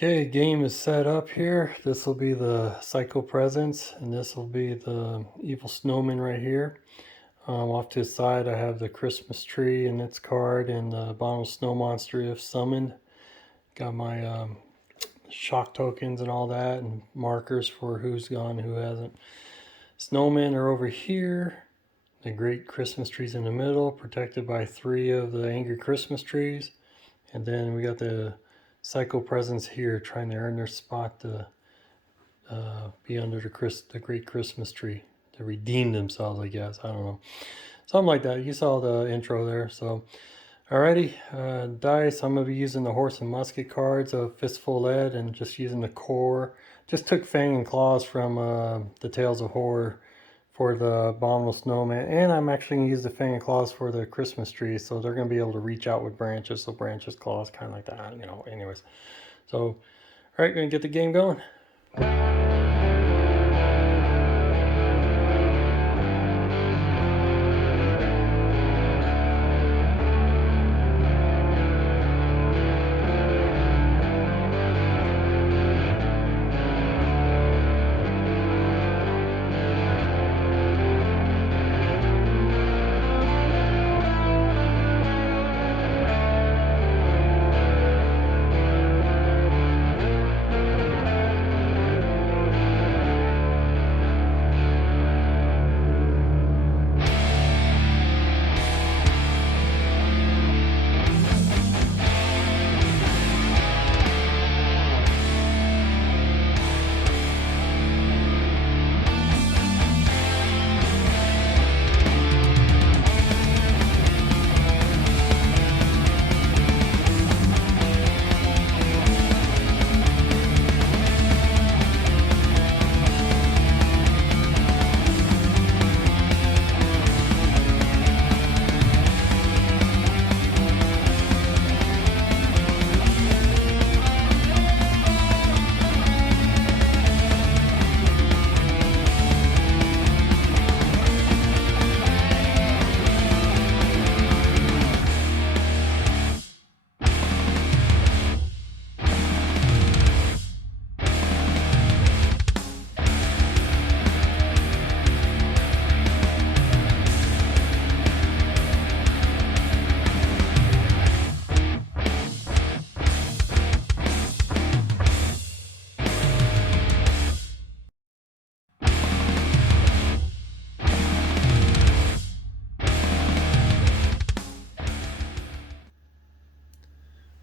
Okay, game is set up here. This will be the Psycho Presence, and this will be the Evil Snowman right here. Off to the side, I have the Christmas tree and its card, and the Abominable Snow Monster if summoned. Got my shock tokens and all that, and markers for who's gone and who hasn't. Snowmen are over here. The Great Christmas tree's in the middle, protected by 3 of the Angry Christmas trees. And then we got the Psycho Presence here, trying to earn their spot to be under the Great Christmas tree, to redeem themselves, I guess. I don't know. Something like that. You saw the intro there. So, alrighty. Dice. I'm going to be using the Horse and Musket cards of Fistful lead and just using the core. Just took Fang and Claws from the Tales of Horror for the Abominable Snowman, and I'm actually going to use the Fang and Claws for the Christmas tree, so they're going to be able to reach out with branches, so branches, claws, kind of like that, you know, anyways. So, alright, going to get the game going.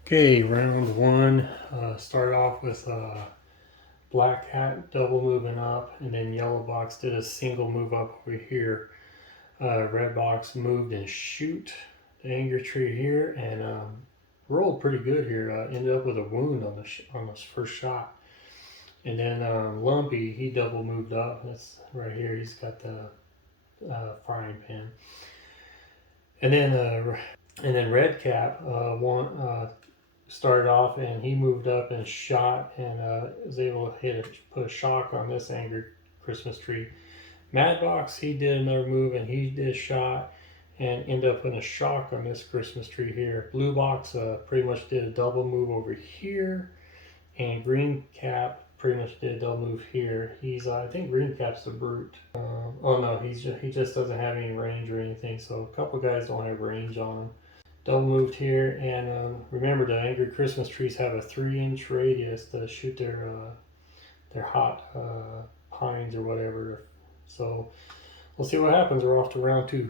Okay, round 1. Start off with Black Hat double moving up, and then Yellow Box did a single move up over here. Red Box moved and shoot the Anger Tree here, and rolled pretty good here. Ended up with a wound on the first shot. And then Lumpy, he double moved up. That's right here. He's got the frying pan. And then Red Cap started off, and he moved up and shot, and was able to put a shock on this Angry Christmas tree. Madbox, he did another move, and he did a shot and ended up putting a shock on this Christmas tree here. Blue Box pretty much did a double move over here, and Green Cap pretty much did a double move here. He's I think Green Cap's the brute. Oh no, he just doesn't have any range or anything, so a couple guys don't have range on him. Double moved here, and remember the Angry Christmas trees have a 3-inch radius to shoot their hot pines or whatever. So we'll see what happens. We're off to round 2.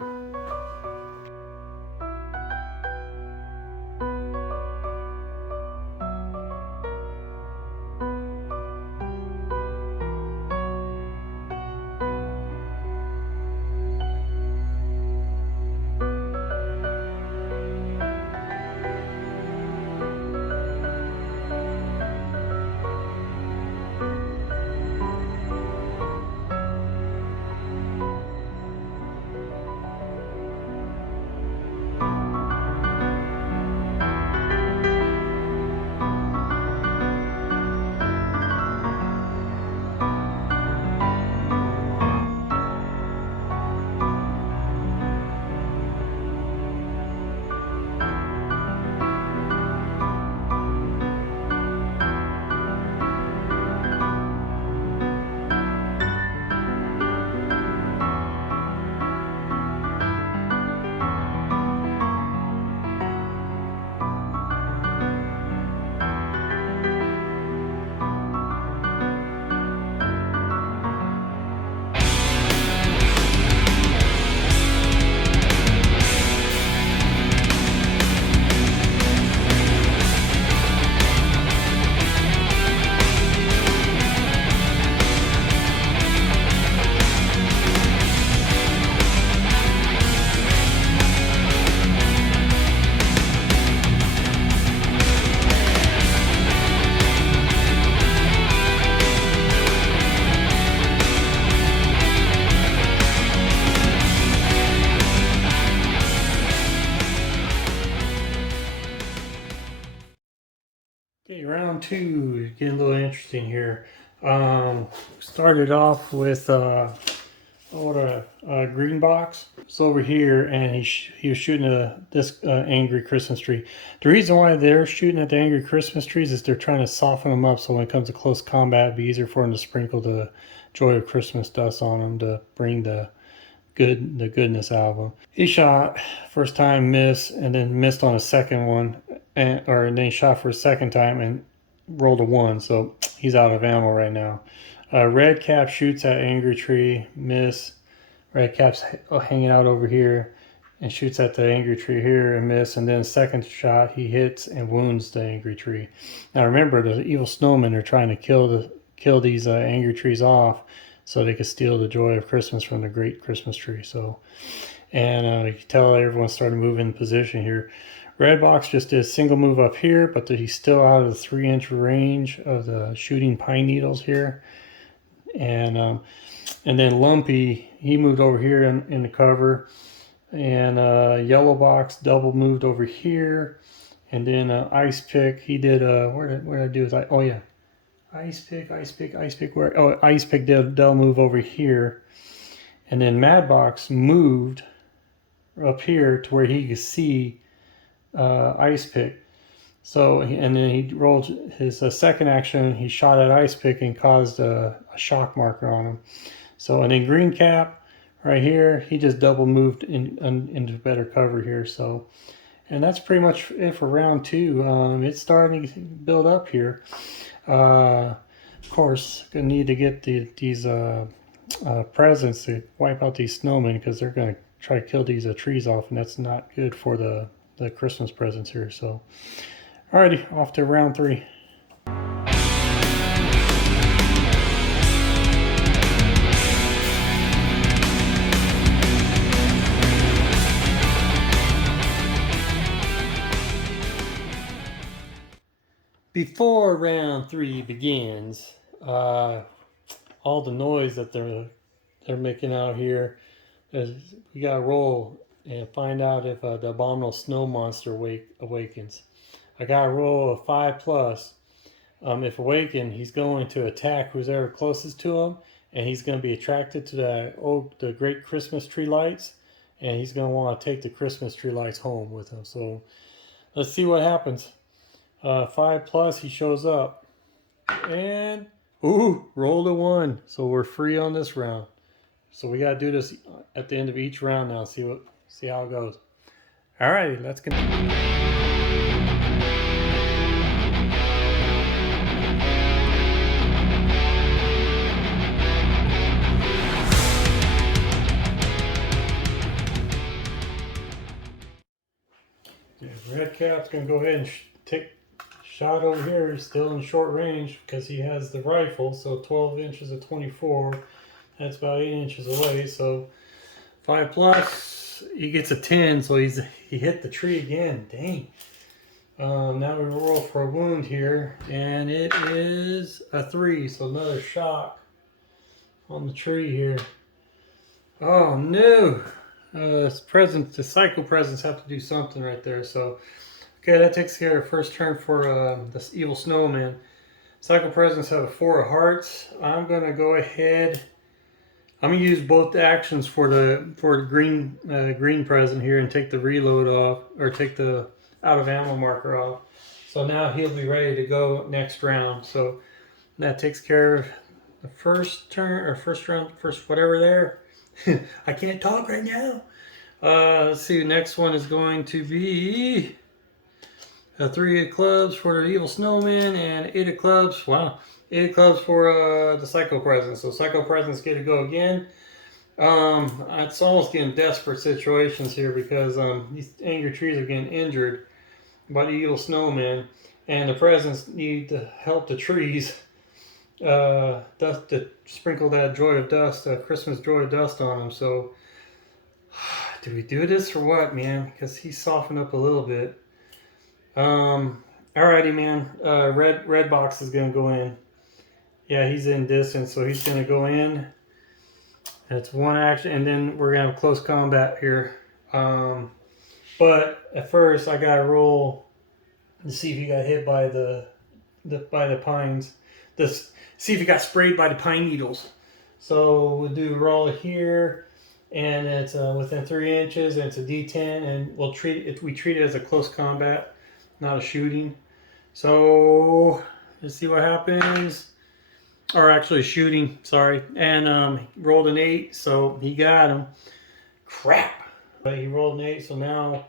round two, getting a little interesting here. Started off with a green box. It's over here, and he was shooting this angry Christmas tree. The reason why they're shooting at the angry Christmas trees is they're trying to soften them up, so when it comes to close combat, it'd be easier for them to sprinkle the joy of Christmas dust on them to bring the goodness out of them. He shot first time, missed, and then missed on a second one, and then he shot for a second time and rolled a 1, so he's out of ammo right now. Red cap shoots at angry tree, miss. Red cap's hanging out over here and shoots at the angry tree here and miss, and then second shot he hits and wounds the angry tree. Now remember, the evil snowmen are trying to kill these angry trees off so they can steal the joy of Christmas from the great Christmas tree. So, and you can tell everyone's starting to move in position here. Red box just did a single move up here, but he's still out of the 3-inch range of the shooting pine needles here. And then Lumpy, he moved over here in the cover. And Yellow Box double moved over here. And then Ice Pick, he did, where did I do his, oh yeah. Ice Pick, where, oh, Ice Pick did double move over here. And then Mad Box moved up here to where he could see Ice Pick. So, and then he rolled his second action. He shot at Ice Pick and caused a shock marker on him. So, and then Green Cap right here, he just double moved into better cover here. So, and that's pretty much it for round two. It's starting to build up here. Of course, gonna need to get these presents to wipe out these snowmen, because they're gonna try to kill these trees off, and that's not good for the Christmas presents here. So, alrighty, off to round three. Before round three begins, all the noise that they're making out here, we gotta roll and find out if the abominable snow monster awakens. I got a roll of 5+. If awakened, he's going to attack who's ever closest to him, and he's going to be attracted to the great Christmas tree lights, and he's going to want to take the Christmas tree lights home with him. So let's see what happens. 5+, he shows up, and rolled a 1. So we're free on this round. So we got to do this at the end of each round now. See how it goes. All right, let's continue. Red Cap's gonna go ahead and take shot over here. He's still in short range because he has the rifle. So 12 inches of 24. That's about 8 inches away. So 5+. He gets a 10. So he hit the tree again. Dang. Now we roll for a wound here, and it is a 3. So another shock on the tree here. Oh no. The cycle presents have to do something right there. So, okay, that takes care of first turn for this evil snowman. Cycle presents have a 4 of hearts. I'm gonna go ahead. I'm gonna use both actions for the green present here and take the reload off, or take the out of ammo marker off. So now he'll be ready to go next round. So that takes care of the first turn, or first whatever there. I can't talk right now. Let's see, the next one is going to be a 3 of clubs for the evil snowman, and 8 of clubs. Wow, 8 of clubs for the psycho presence. So psycho presence get to go again. It's almost getting desperate situations here, because these angry trees are getting injured by the evil snowman, and the presents need to help the trees to sprinkle that joy of dust, Christmas joy of dust on him. So, do we do this or what, man? Because he's softened up a little bit. Alrighty, man. Red box is gonna go in. Yeah, he's in distance, so he's gonna go in. That's one action, and then we're gonna have close combat here. But at first, I gotta roll to see if he got hit by the by the pines. This see if he got sprayed by the pine needles. So we'll do a roll here, and it's within 3 inches, and it's a D10, and we'll treat it. We treat it as a close combat, not a shooting. So let's see what happens. Or actually shooting, sorry. And rolled an 8, so he got him. Crap! But he rolled an 8, so now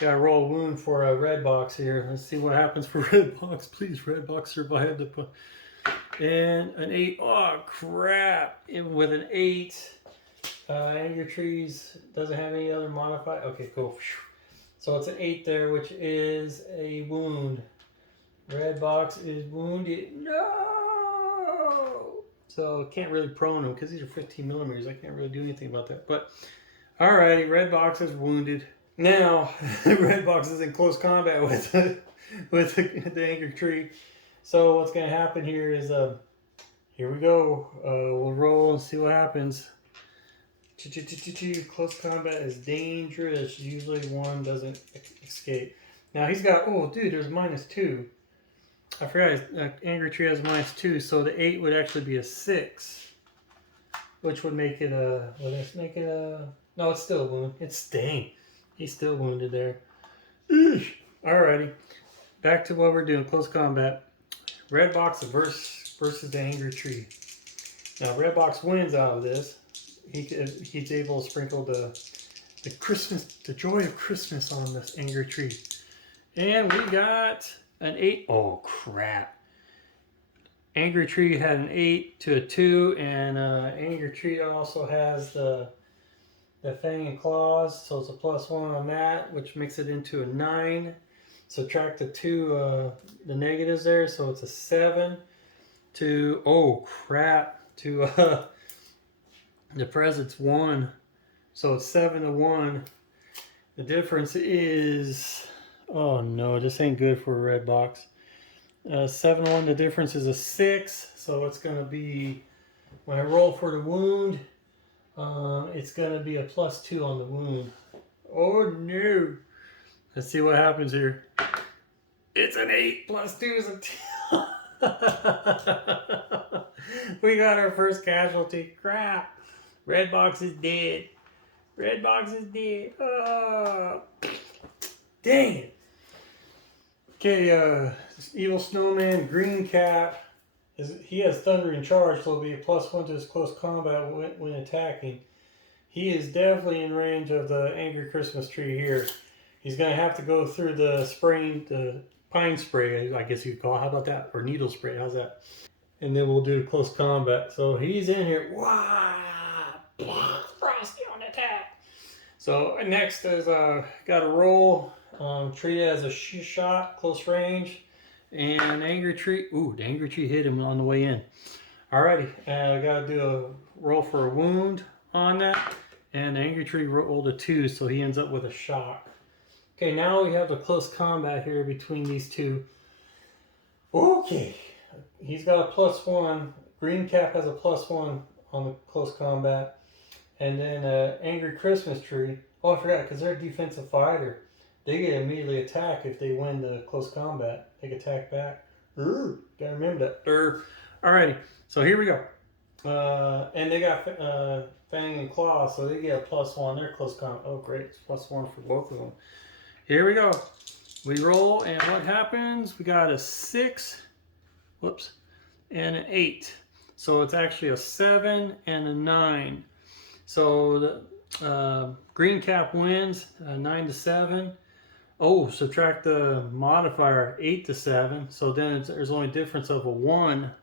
gotta roll a wound for a red box here. Let's see what happens for red box. Please, red box survive the put. And an 8. Oh crap! Even with an 8, Anger Trees doesn't have any other modifier. Okay, cool. So it's an 8 there, which is a wound. Red box is wounded. No. So can't really prone him because these are 15 millimeters. I can't really do anything about that. But alrighty, red box is wounded. Now red box is in close combat with the Anger Tree. So what's going to happen here is here we go. We'll roll and see what happens. Close combat is dangerous. Usually one doesn't escape. Now he's got, oh dude, there's -2. I forgot Anger Tree has -2, so the 8 would actually be a 6, which would make it a. Would this make it a? No, it's still a wound. It's dang, he's still wounded there. Eesh. Alrighty, back to what we're doing. Close combat. Red box versus the Anger Tree. Now red box wins out of this. He's able to sprinkle the Christmas, the joy of Christmas on this Anger Tree, and we got an 8. Oh crap! Anger Tree had an 8 to a 2, and Anger Tree also has the Fang and Claws, so it's a +1 on that, which makes it into a 9. Subtract the 2, the negatives there, so it's a 7 to, oh crap, to the present's 1, so it's 7 to 1. The difference is, oh no, this ain't good for a red box. 7 to 1, the difference is a 6, so it's going to be, when I roll for the wound, it's going to be a +2 on the wound. Oh no! Let's see what happens here. It's an 8 +2 is a 2. We got our first casualty. Crap! Red box is dead. Red box is dead. Oh, dang it. Okay, Evil Snowman, Green Cap. He has Thundering Charge, so it'll be a +1 to his close combat when attacking. He is definitely in range of the Angry Christmas Tree here. He's going to have to go through the spraying, the pine spray, I guess you could call it. How about that? Or needle spray, how's that? And then we'll do close combat. So he's in here. Wow! Frosty on attack. So next is got a roll. Treat it as a shot, close range. And Angry Tree. Ooh, the Angry Tree hit him on the way in. Alrighty, I gotta do a roll for a wound on that. And the Angry Tree rolled a 2, so he ends up with a shock. Okay, now we have the close combat here between these two. Okay, he's got a +1. Green Cap has a +1 on the close combat. And then Angry Christmas Tree. Oh, I forgot, because they're a defensive fighter. They get immediately attack if they win the close combat. They can attack back. Gotta remember that. Alrighty, so here we go. And they got Fang and Claw, so they get a +1. They're close combat. Oh, great. It's +1 for both of them. Here we go. We roll, and what happens? We got a 6. Whoops. And an 8. So it's actually a 7 and a 9. So the Green Cap wins 9 to 7. Oh, subtract the modifier 8 to 7. So then there's only a difference of a 1.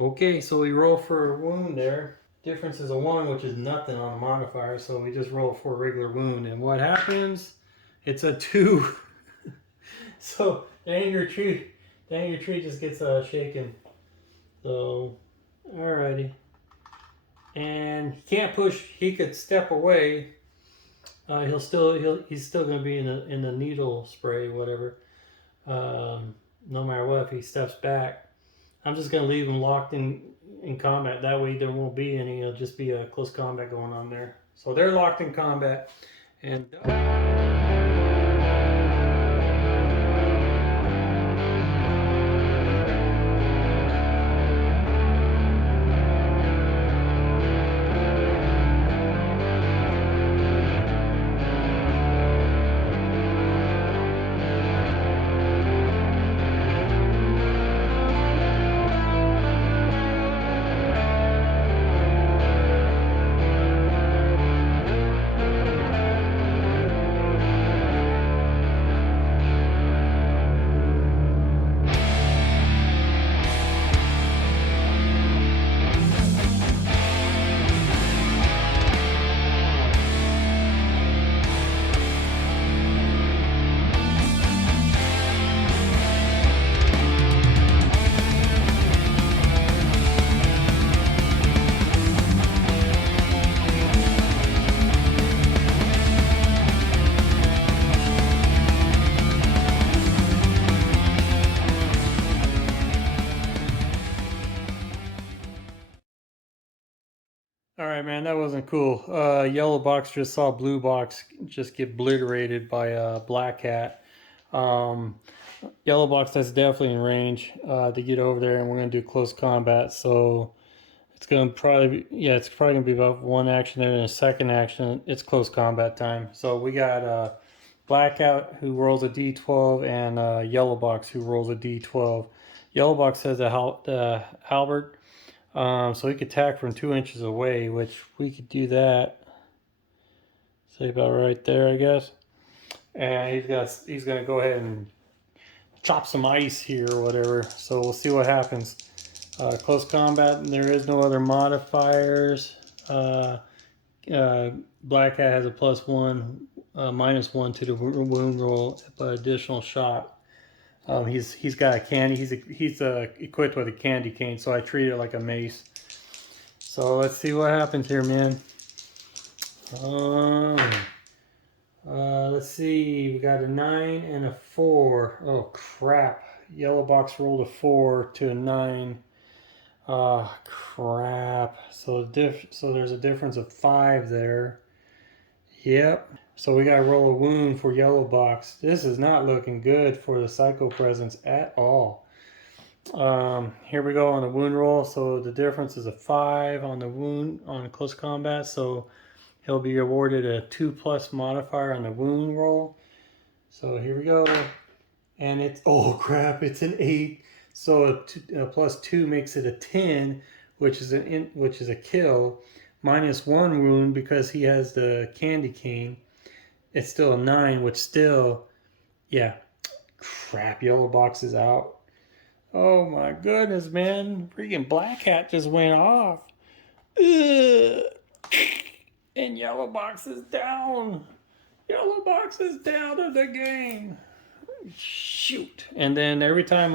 Okay, so we roll for a wound there. Difference is a 1, which is nothing on the modifier. So we just roll for a regular wound. And what happens? It's a 2. So the Anger Tree just gets shaken. So, alrighty. And he can't push. He could step away. He's still going to be in the needle spray, whatever. No matter what, if he steps back, I'm just going to leave him locked in combat. That way, there won't be any. It'll just be a close combat going on there. So they're locked in combat, and. Alright, man, that wasn't cool. Yellow box just saw blue box just get obliterated by black cat. Um, Yellow box, that's definitely in range to get over there, and we're going to do close combat. So it's going to probably be, yeah, it's probably going to be about one action there, and a second action, it's close combat time. So we got Blackout who rolls a d12, and Yellow box who rolls a d12. Yellow box has a halberd. So he could attack from 2 inches away, which we could do that. Say about right there, I guess. And he's gonna go ahead and chop some ice here or whatever. So we'll see what happens. Close combat, and there is no other modifiers. Black Hat has a +1, -1 to the wound roll, but additional shot. He's got a candy. He's equipped with a candy cane, so I treat it like a mace. So let's see what happens here, man. Let's see. We got a 9 and a 4. Oh crap! Yellow box rolled a 4 to a 9. Crap. So there's a difference of 5 there. Yep. So we got to roll a wound for Yellow box. This is not looking good for the Psycho Presence at all. Here we go on the wound roll. So the difference is a 5 on the wound on close combat. So he'll be awarded a 2+ modifier on the wound roll. So here we go. And it's, oh crap, it's an 8. So a +2 makes it a 10, which is a kill. -1 wound because he has the candy cane. It's still a 9, which still, yeah, crap, Yellow box is out. Oh my goodness, man. Freaking Black Hat just went off. Ugh. And Yellow box is down. Yellow box is down to the game. Shoot. And then every time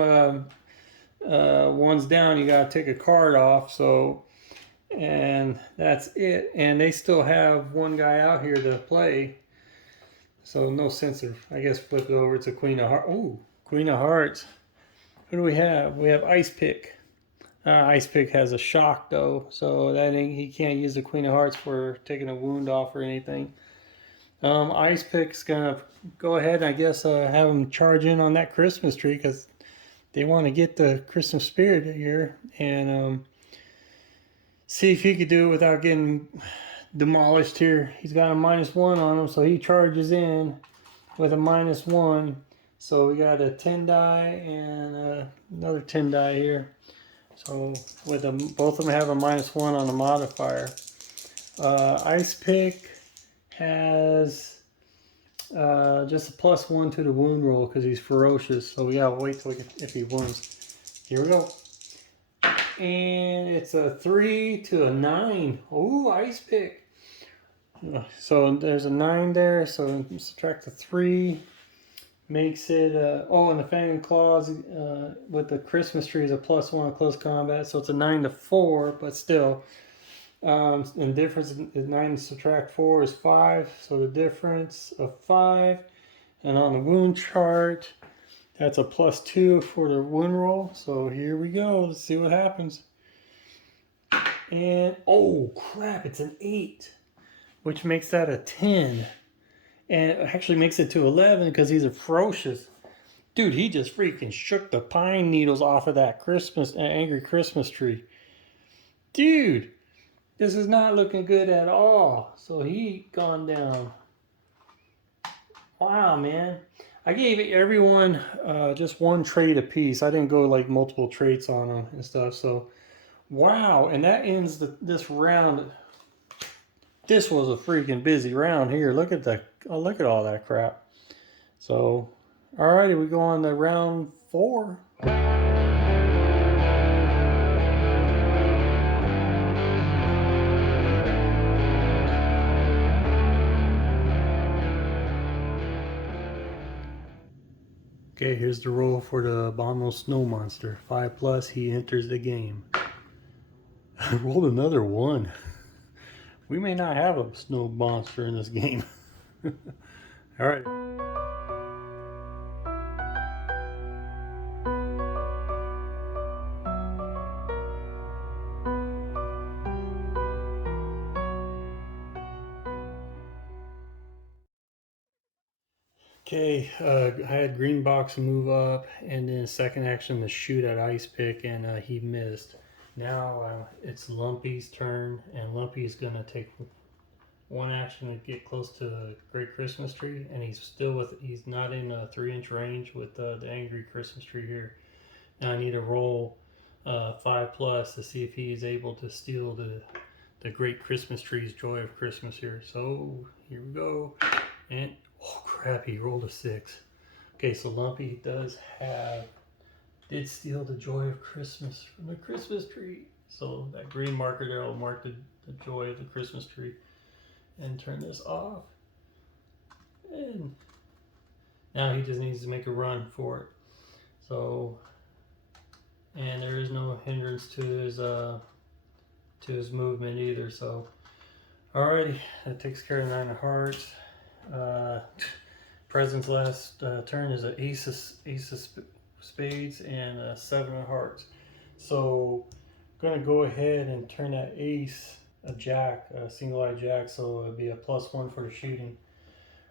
one's down, you gotta take a card off. So, and that's it. And they still have one guy out here to play. So no sense of, I guess, flip it over. It's a Queen of Hearts. Ooh, Queen of Hearts. Who do we have? We have Ice Pick. Ice Pick has a shock though, so that he can't use the Queen of Hearts for taking a wound off or anything. Ice Pick's gonna go ahead and I guess have him charge in on that Christmas tree because they want to get the Christmas spirit here and see if he could do it without getting demolished here. He's got a -1 on him, so he charges in with a -1. So we got a 10 die and another 10 die here. So with them, both of them have a -1 on the modifier. Ice Pick has just a +1 to the wound roll because he's ferocious. So we gotta wait till if he wounds. Here we go. And it's a 3 to a 9. Ooh, Ice Pick. So there's a 9 there. So subtract the 3. Makes it, oh, and the Fang and Claws with the Christmas tree is a +1 close combat. So it's a 9 to 4, but still. And difference is 9 subtract 4 is 5. So the difference of 5. And on the wound chart, that's a +2 for the wound roll. So here we go. Let's see what happens. And, oh crap, it's an 8. Which makes that a 10. And it actually makes it to 11 because he's a ferocious. Dude, he just freaking shook the pine needles off of that angry Christmas tree. Dude, this is not looking good at all. So he gone down. Wow, man. I gave everyone just one trait apiece. I didn't go like multiple traits on them and stuff. So, wow. And that ends this round. This was a freaking busy round here. Look at look at all that crap. So, alrighty, we go on to round 4. Okay, here's the roll for the Abominable Snow Monster. 5+, he enters the game. I rolled another 1. We may not have a snow monster in this game. All right. Okay, I had Green Box move up, and then second action to shoot at Ice Pick, and he missed. Now it's Lumpy's turn, and Lumpy's gonna take one action to get close to the Great Christmas Tree, and he's not in a 3-inch range with the Angry Christmas Tree here. Now I need to roll 5+ to see if he is able to steal the Great Christmas Tree's Joy of Christmas here. So here we go, and oh crap, he rolled a 6. Okay, so Lumpy did steal the Joy of Christmas from the Christmas tree. So that green marker there will mark the joy of the Christmas tree. And turn this off. And now he just needs to make a run for it. So, and there is no hindrance to his movement either. So, alrighty, that takes care of 9 of hearts. President's last turn is an ace of spades and a 7 of hearts. So, I'm gonna go ahead and turn that ace a jack, a single-eye jack, so it'd be a +1 for the shooting.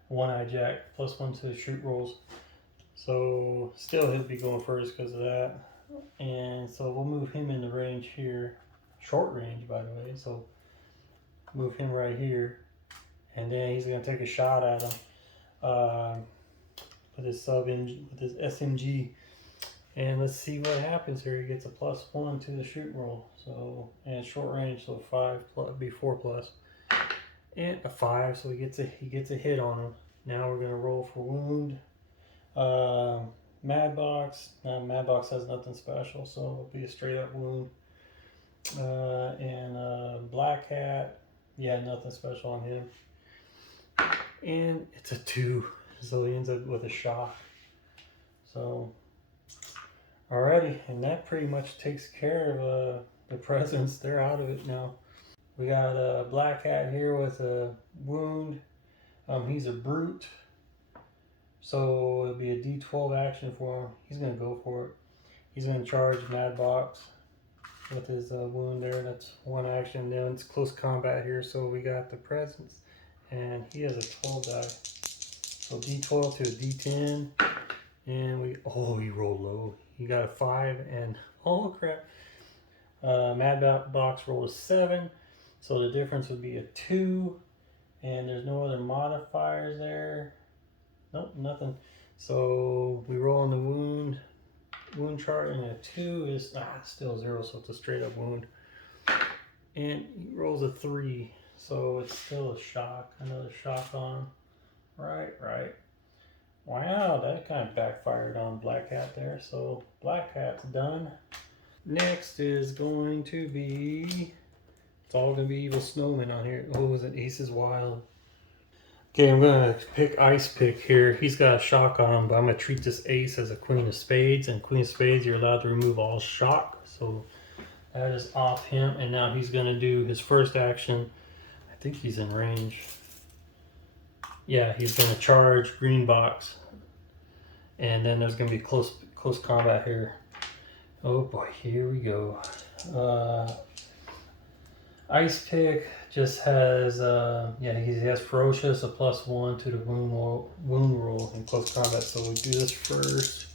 One-eye jack, +1 to the shoot rolls. So still he'll be going first because of that. And so we'll move him in the range here, short range by the way. So move him right here, and then he's gonna take a shot at him with his SMG. And let's see what happens here. He gets a +1 to the shoot roll. So, and short range, so 5 plus, be 4+, and a 5. So he gets a hit on him. Now we're gonna roll for wound. Mad Box. Now Mad Box has nothing special, so it'll be a straight up wound. And Black Hat. Yeah, nothing special on him. And it's a 2, so he ends up with a shock. So. Alrighty, and that pretty much takes care of the presents. They're out of it now. We got a Black Hat here with a wound. He's a brute, so it'll be a D12 action for him. He's gonna go for it. He's gonna charge Mad Box with his wound there. That's one action. Then it's close combat here, so we got the presents, and he has a 12 die. So D12 to a D10. And he rolled low. He got a 5, and oh crap. Mad Box rolled a 7, so the difference would be a 2, and there's no other modifiers there. Nope, nothing. So we roll on the wound chart, and a 2 is still 0, so it's a straight up wound. And he rolls a 3, so it's still a shock. Another shock on him. Right. Wow, that kind of backfired on Black Hat there. So Black Hat's done. Next is going to be, it's all going to be Evil Snowman on here. Oh, is it Aces Wild? Okay, I'm going to pick Ice Pick here. He's got a shock on him, but I'm going to treat this ace as a Queen of Spades. And Queen of Spades, you're allowed to remove all shock. So that is off him. And now he's going to do his first action. I think he's in range. Yeah, he's going to charge Green Box, and then there's going to be close combat here. Oh boy, here we go. Ice Pick just has he has Ferocious, a +1 to the wound roll in close combat. So we do this first,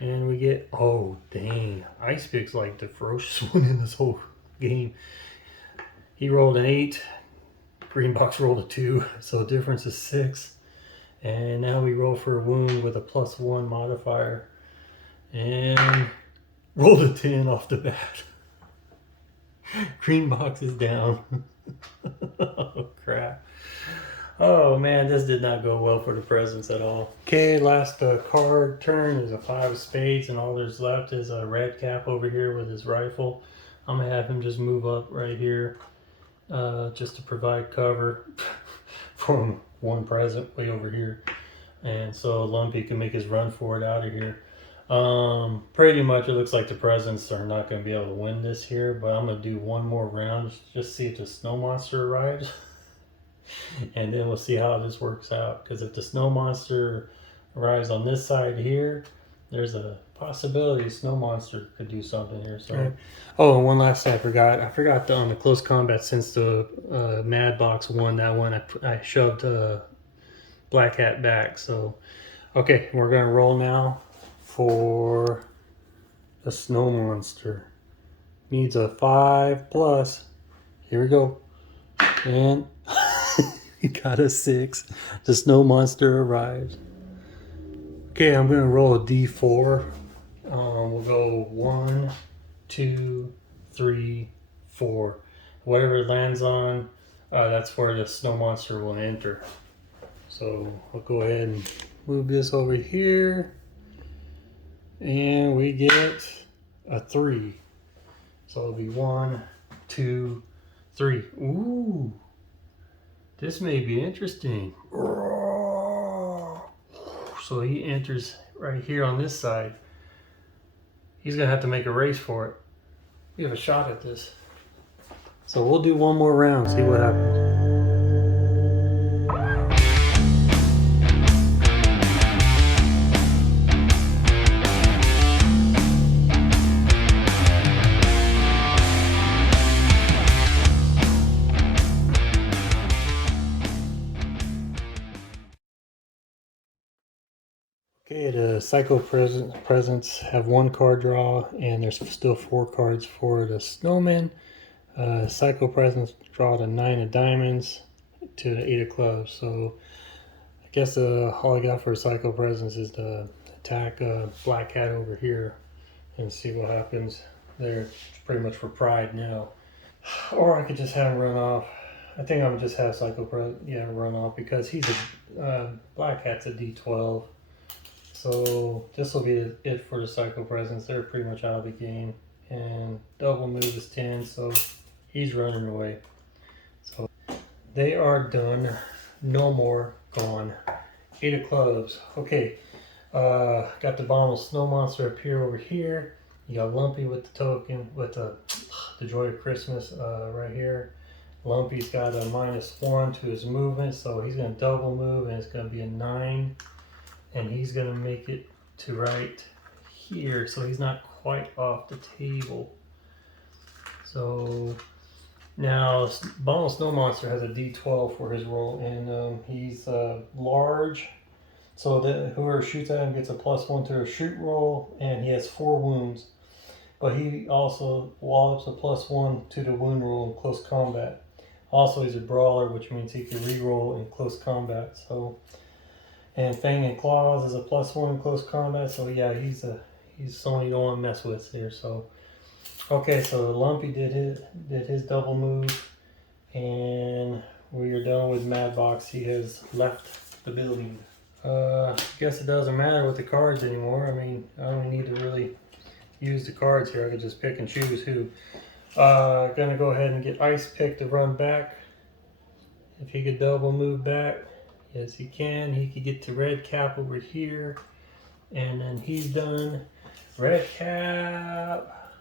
and we get, oh dang, Ice Pick's like the Ferocious one in this whole game. He rolled an 8. Green Box rolled a 2, so the difference is 6. And now we roll for a wound with a +1 modifier, and rolled a 10 off the bat. Green Box is down. Oh crap. Oh man, this did not go well for the presents at all. Okay, last card turn is a 5 of spades, and all there's left is a Red Cap over here with his rifle. I'm gonna have him just move up right here. Just to provide cover from one present way over here, and so Lumpy can make his run for it out of here. Pretty much it looks like the presents are not going to be able to win this here, but I'm going to do one more round just see if the snow monster arrives. And then we'll see how this works out, because if the snow monster arrives on this side here, there's a possibility Snow Monster could do something here. So, right. Oh, and one last thing I forgot on the close combat, since the Mad Box won that one, I shoved Black Hat back. So Okay, we're gonna roll now for the snow monster. Needs a 5+. Here we go. And he got a 6. The snow monster arrives. Okay, I'm gonna roll a D4. We'll go 1, 2, 3, 4. Whatever it lands on, that's where the snow monster will enter. So I'll go ahead and move this over here. And we get a 3. So it'll be 1, 2, 3. Ooh, this may be interesting. So he enters right here on this side. He's gonna have to make a race for it. We have a shot at this. So we'll do one more round, see what happens. Okay, the Psycho Presents have 1 card draw, and there's still 4 cards for the Snowman. Psycho Presents draw the 9 of diamonds to the 8 of clubs. So I guess all I got for Psycho Presents is to attack Black Cat over here and see what happens. They're pretty much for pride now. Or I could just have him run off. I think I'm gonna just have Psycho Present, run off, because he's a Black Cat's a D12. So this will be it for the Psycho Presents. They're pretty much out of the game. And double move is 10, so he's running away. So they are done. No more. Gone. 8 of clubs. Okay. Got the Abominable Snow Monster up here over here. You got Lumpy with the token, with the Joy of Christmas right here. Lumpy's got a -1 to his movement, so he's going to double move, and it's going to be a 9. And he's going to make it to right here, so he's not quite off the table. So now Abominable Snow Monster has a D12 for his roll, and he's large, so that whoever shoots at him gets a +1 to a shoot roll, and he has 4 wounds. But he also wallops a +1 to the wound roll in close combat. Also, he's a brawler, which means he can re-roll in close combat. So, and Fang and Claws is a +1 in close combat. So yeah, he's someone you don't want to mess with here. So okay, so Lumpy did his double move, and we are done with Madbox. He has left the building. I guess it doesn't matter with the cards anymore. I mean, I don't need to really use the cards here. I could just pick and choose who. Gonna go ahead and get Ice Pick to run back. If he could double move back, yes he can. He could get to Red Cap over here, and then he's done. Red Cap.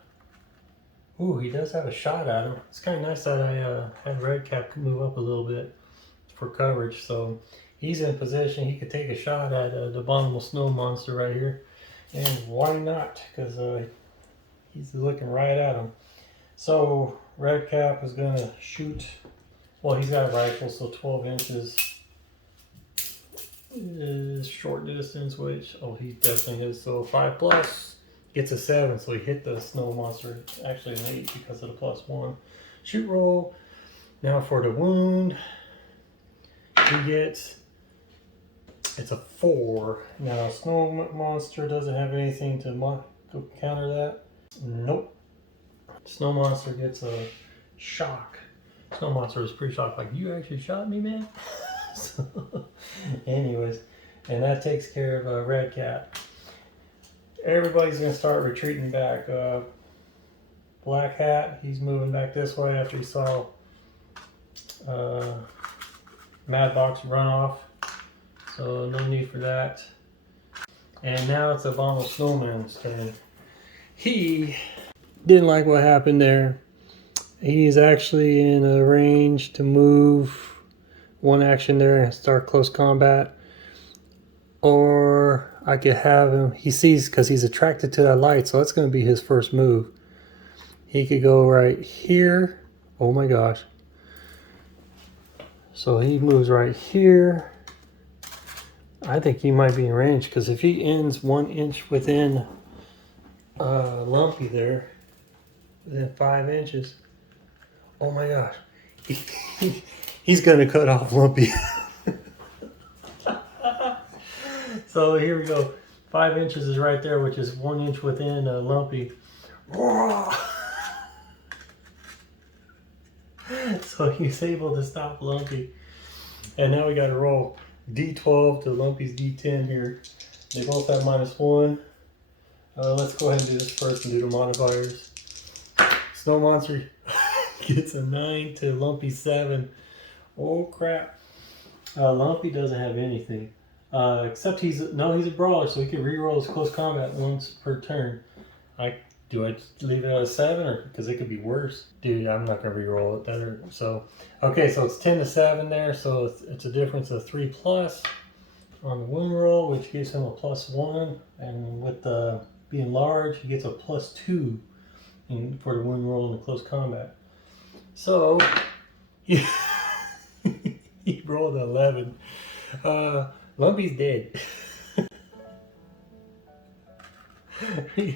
Ooh, he does have a shot at him. It's kind of nice that I had Red Cap move up a little bit for coverage, so he's in position. He could take a shot at the Abominable Snow Monster right here, and why not? Because he's looking right at him. So Red Cap is going to shoot. Well, he's got a rifle, so 12 inches is short distance, which, oh, he definitely is. So 5+, gets a 7, so he hit the snow monster. Actually an 8 because of the +1. Shoot roll. Now for the wound, he gets, it's a 4. Now snow monster doesn't have anything to counter that. Nope. Snow monster gets a shock. Snow monster is pretty shocked, like, you actually shot me, man? So, anyways, and that takes care of Red Cat. Everybody's going to start retreating back. Black Hat, he's moving back this way after he saw Madbox run off. So no need for that. And now it's Abominable Snowman's turn. He didn't like what happened there. He's actually in a range to move 1 action there and start close combat. Or I could have him, he sees, because he's attracted to that light, so that's going to be his first move. He could go right here. Oh my gosh. So he moves right here. I think he might be in range, because if he ends 1 inch within Lumpy there, within 5 inches, oh my gosh, he's going to cut off Lumpy. So here we go. 5 inches is right there, which is 1 inch within Lumpy. So he's able to stop Lumpy. And now we got to roll D12 to Lumpy's D10 here. They both have -1. Let's go ahead and do this first and do the modifiers. Snow Monster gets a 9 to Lumpy 7. Oh crap. Lumpy doesn't have anything. Except he's a brawler, so he can reroll his close combat once per turn. Do I leave it at a 7, or because it could be worse? Dude, I'm not gonna reroll it better. So okay, so it's 10 to 7 there, so it's a difference of 3+ on the wound roll, which gives him a +1, and with the being large, he gets a +2 for the wound roll in the close combat. So he, he rolled an 11. Lumpy's dead.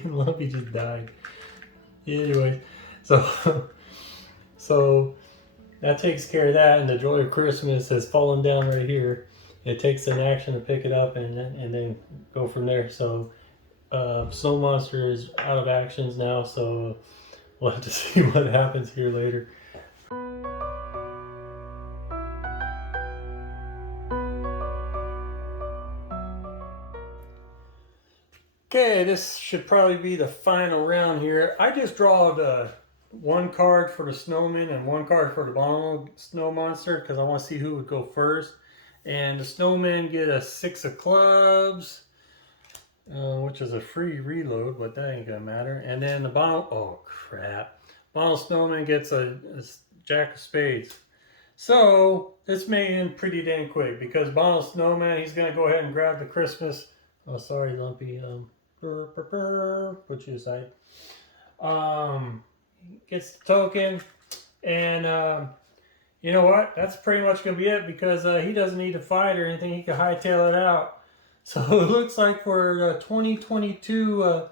Lumpy just died. Anyway, so that takes care of that, and the Joy of Christmas has fallen down right here. It takes an action to pick it up and then go from there. So Snow Monster is out of actions now, so we'll have to see what happens here later. Okay, this should probably be the final round here. I just drawed 1 card for the snowman and 1 card for the bottom snow monster, because I want to see who would go first. And the snowman get a 6 of clubs, which is a free reload, but that ain't gonna matter. And then the bottom, oh crap, bottom snowman gets a jack of spades. So this may end pretty dang quick, because bottom snowman, he's gonna go ahead and grab the Christmas. Oh, sorry, Lumpy. Put you aside. Gets the token, and you know what? That's pretty much gonna be it, because he doesn't need to fight or anything. He can hightail it out. So it looks like for the 2022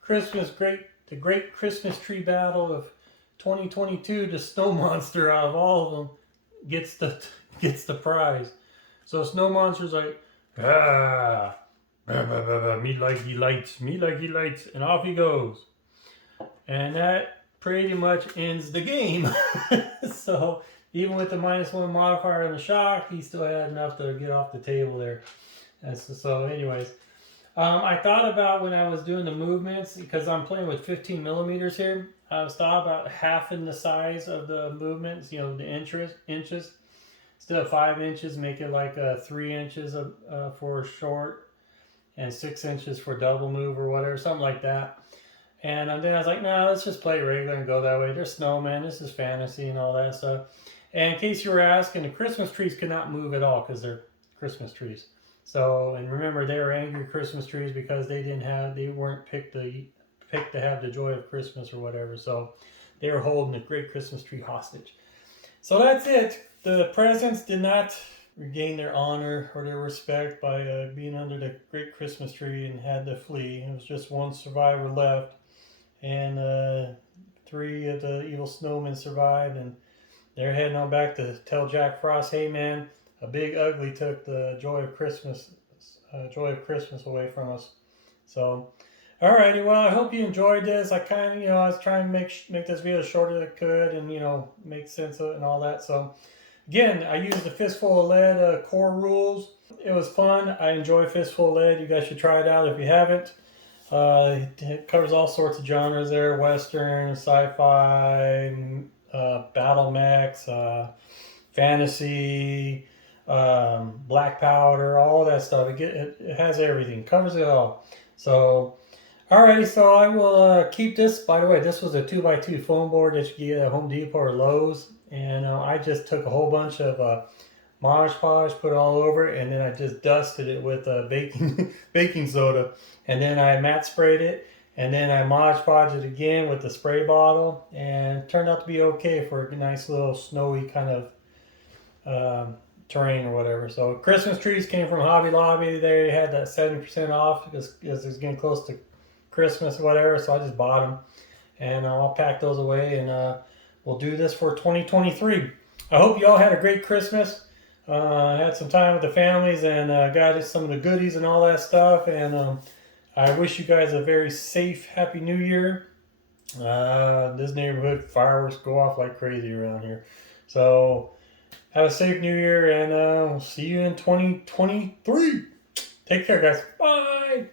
Christmas the Great Christmas Tree Battle of 2022, the Snow Monster out of all of them gets the prize. So Snow Monster's like, ah. Me like he lights, and off he goes. And that pretty much ends the game. So even with the -1 modifier and the shock, he still had enough to get off the table there. And so anyways, I thought about when I was doing the movements, because I'm playing with 15 millimeters here, I was thought about half in the size of the movements, you know, the inches. Instead of 5 inches, make it like 3 inches for short, and 6 inches for double move or whatever, something like that. And then I was like, no, let's just play regular and go that way. They're snowmen, this is fantasy and all that stuff. And in case you were asking, the Christmas trees cannot move at all because they're Christmas trees. So, and remember, they were angry Christmas trees because they weren't picked to have the joy of Christmas or whatever. So they were holding the great Christmas tree hostage. So that's it. The presents did not regain their honor or their respect by being under the great Christmas tree and had to flee. It was just 1 survivor left, and 3 of the evil snowmen survived, and they're heading on back to tell Jack Frost, hey man, a big ugly took the joy of Christmas away from us. So alrighty, well, I hope you enjoyed this. I kind of, I was trying to make this video as short as I could, and make sense of it and all that. So again, I used the Fistful of Lead core rules. It was fun. I enjoy Fistful of Lead. You guys should try it out if you haven't. It covers all sorts of genres there: Western, sci-fi, battle mechs, fantasy, black powder, all that stuff. It has everything. Covers it all. So, alrighty. So I will keep this. By the way, this was a 2x2 foam board that you get at Home Depot or Lowe's. And I just took a whole bunch of Mod Podge, put it all over it, and then I just dusted it with baking soda. And then I matte sprayed it, and then I Mod Podged it again with the spray bottle, and it turned out to be okay for a nice little snowy kind of terrain or whatever. So Christmas trees came from Hobby Lobby. They had that 70% off as it's getting close to Christmas or whatever. So I just bought them, and I'll pack those away, and we'll do this for 2023. I hope you all had a great Christmas. Had some time with the families, and got us some of the goodies and all that stuff. And I wish you guys a very safe, happy New Year. This neighborhood fireworks go off like crazy around here. So have a safe New Year, and we'll see you in 2023. Take care, guys. Bye.